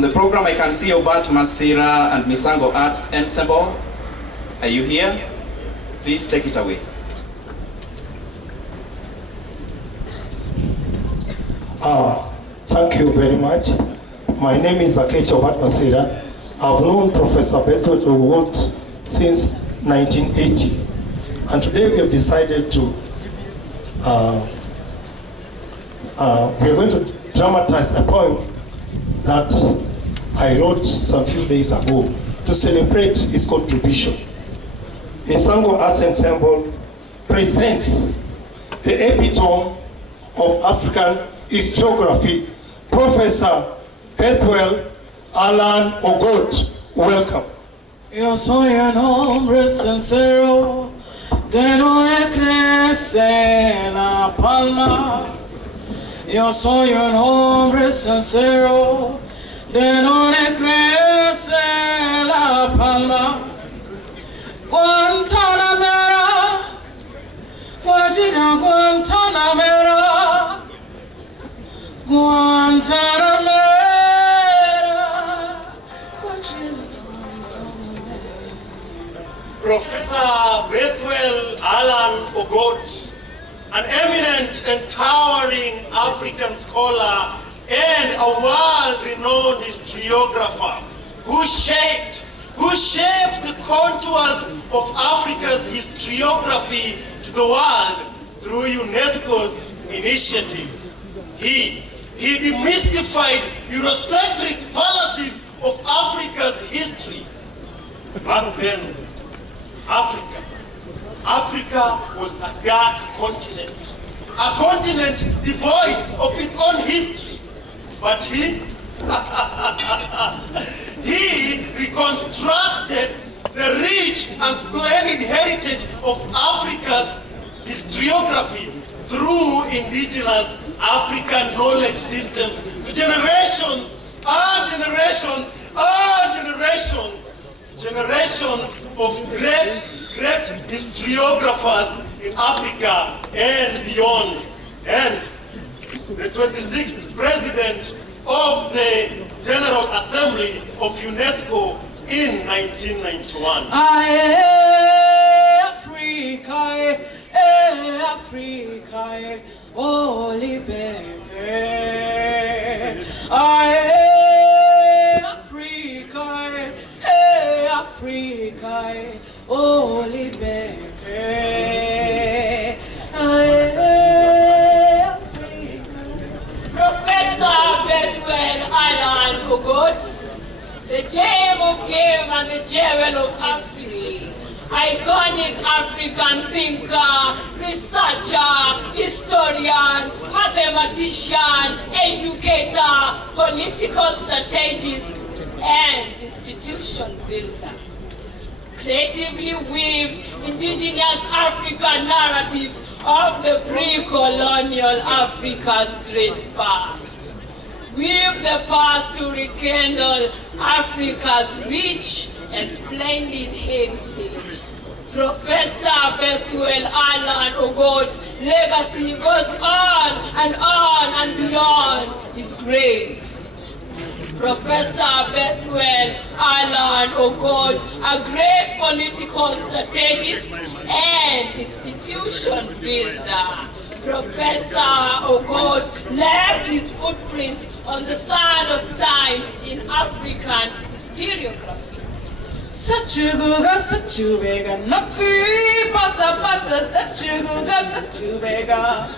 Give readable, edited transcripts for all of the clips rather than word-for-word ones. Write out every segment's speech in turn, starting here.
On the program, I can see Obat, Masira, and Misango Arts Ensemble. Are you here? Please take it away. Thank you very much. My name is Akech Obat Masira. I've known Professor Bethwell Allan Ogot since 1980. And today we have decided to, we are going to dramatize a poem that I wrote some few days ago to celebrate his contribution. Misango Arts Ensemble presents the epitome of African historiography, Professor Bethwell Allan Ogot. Welcome. Yo soy un hombre sincero, de no crece la palma. Yo soy un hombre sincero, de no crece la palma. Guantanamera, Guajira Guantanamera, Guantanamera, Guajira Guantanamera. Professor Bethwell Allan Ogot, an eminent and towering African scholar and a world-renowned historiographer who shaped the contours of Africa's historiography to the world through UNESCO's initiatives. He demystified Eurocentric fallacies of Africa's history. Back then, Africa was a dark continent, a continent devoid of its own history. But he reconstructed the rich and splendid heritage of Africa's historiography through indigenous African knowledge systems to generations and generations and generations of great historiographers in Africa and beyond. And the 26th president of the General Assembly of UNESCO in 1991. Africa, oh liberté. Africa, oh liberté. Professor Bethwell Allan Ogot, the gem of game and the jewel of history, iconic African thinker, researcher, historian, mathematician, educator, political strategist, and institution builder. Creatively weaved indigenous African narratives of the pre-colonial Africa's great past. Weave the past to rekindle Africa's rich and splendid heritage. Professor Bethwell Allan Ogot's legacy goes on and beyond his grave. Professor Bethwell Allan Ogot, a great political strategist and institution builder. Professor Ogot left his footprints on the sand of time in African historiography. Sachuguga, Sachubega, Natsi, Pata, Sachuguga, Sachubega.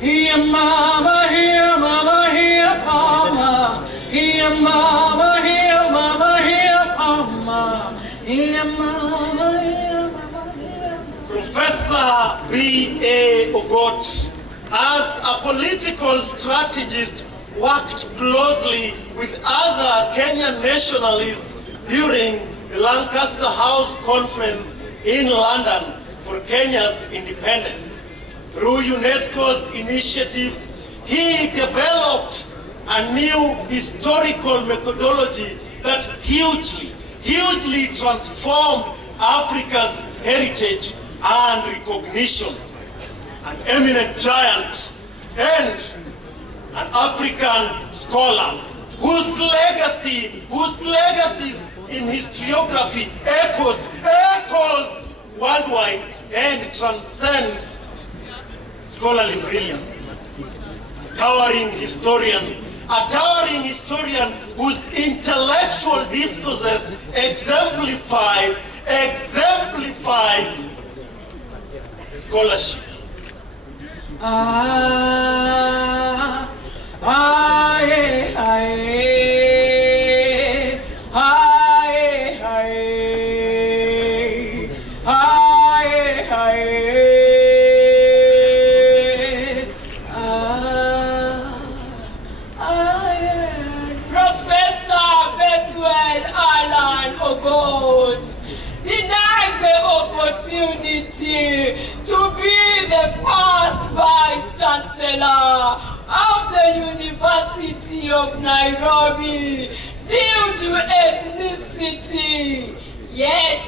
Here, mama, here, mama, here, mama. Here, mama, here, mama, here, mama. Here, mama, here, mama, here. Professor B.A. Ogot, as a political strategist, worked closely with other Kenyan nationalists during the Lancaster House Conference in London for Kenya's independence. Through UNESCO's initiatives, he developed a new historical methodology that hugely transformed Africa's heritage and recognition. An eminent giant and an African scholar whose legacy whose legacy in historiography echoes worldwide and transcends scholarly brilliance. A towering historian whose intellectual discourses exemplifies scholarship. Professor Bethwell Allan Ogot denied the opportunity to be the first Vice Chancellor of the University of Nairobi due to ethnicity. Yet,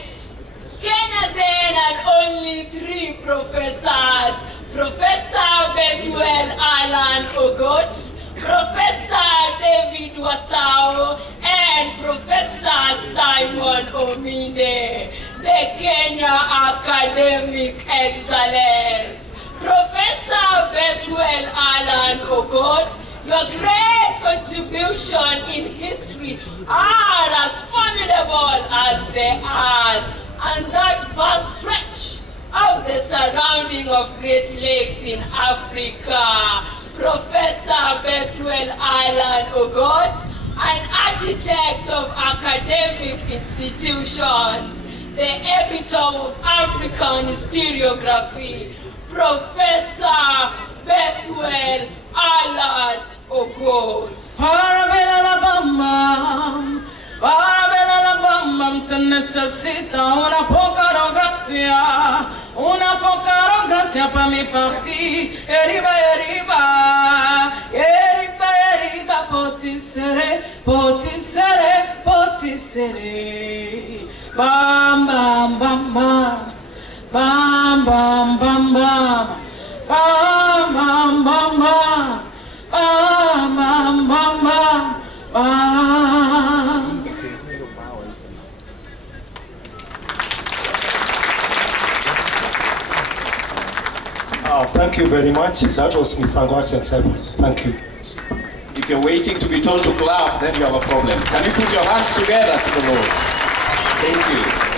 Kenya then had only 3 professors: Professor Bethwell Allan Ogot, Professor David Wasau, and Professor Simon Omine, the Kenya Academic Excellence. Professor Bethwell Allan Ogot, your great contribution in history are as formidable as the earth and that vast stretch of the surrounding of Great Lakes in Africa. Professor Bethwell Allan Ogot, an architect of academic institutions, the epitome of African historiography, Professor Bethwell Allan Ogot. Para la bamba se necesita una poca de gracia para mi partir. Eriba, potisere. Bam, bam, bam, bam. Bam, bam, bam, bam. Bam, bam, bam, bam. Bam, bam, bam, bam. Bam. Thank you very much. That was Misango Ensemble. Thank you. If you're waiting to be told to clap, then you have a problem. Can you put your hands together to the Lord? Thank you.